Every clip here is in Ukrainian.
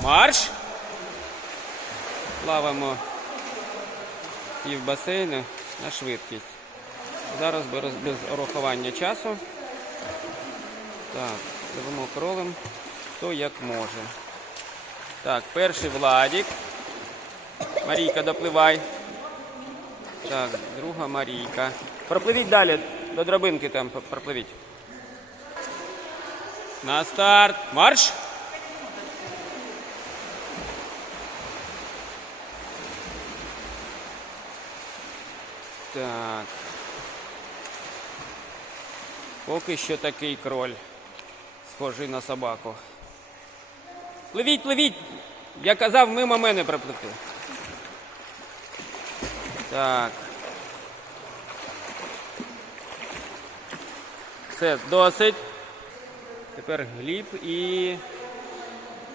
Марш! Плаваємо пів басейну на швидкість. Зараз без, без рахування часу. Так, пливемо кролем, хто як може. Так, перший Владік. Марійка, допливай. Так, друга Марійка. Пропливіть далі, до драбинки там пропливіть. На старт. Марш! Так. Поки що такий кроль. Схожий на собаку. Пливіть, пливіть! Я казав, мимо мене пропливти. Так. Все, досить. Тепер Гліб і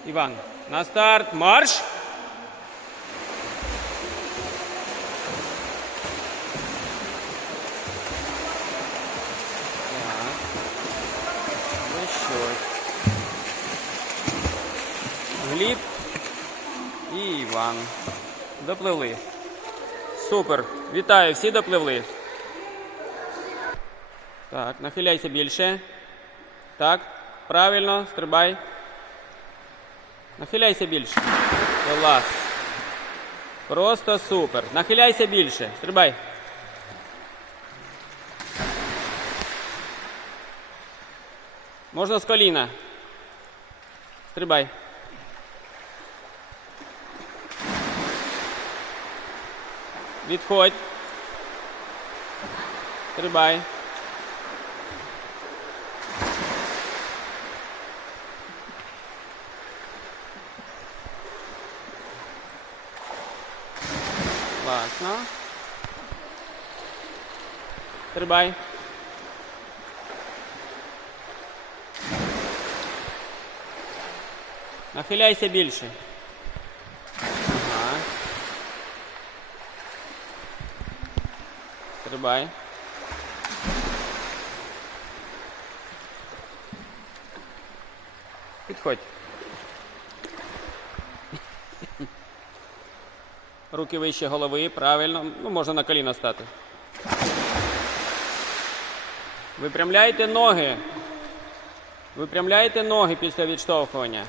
Іван. На старт. Марш! Щось. Гліб і Іван. Допливли. Супер. Вітаю, всі допливли. Так, нахиляйся більше. Так, правильно, стрибай. Нахиляйся більше. Клас. Просто супер. Нахиляйся більше. Стрибай. Можна з коліна. Стрибай. Відходь. Стрибай. Класно. Стрибай. Нахиляйся більше. Ага. Стрибай. Підходь. Руки вище голови, правильно. Ну, можна на коліна стати. Випрямляйте ноги. Випрямляйте ноги після відштовхування.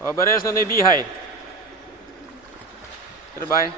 Обережно не бігай. Стрибай.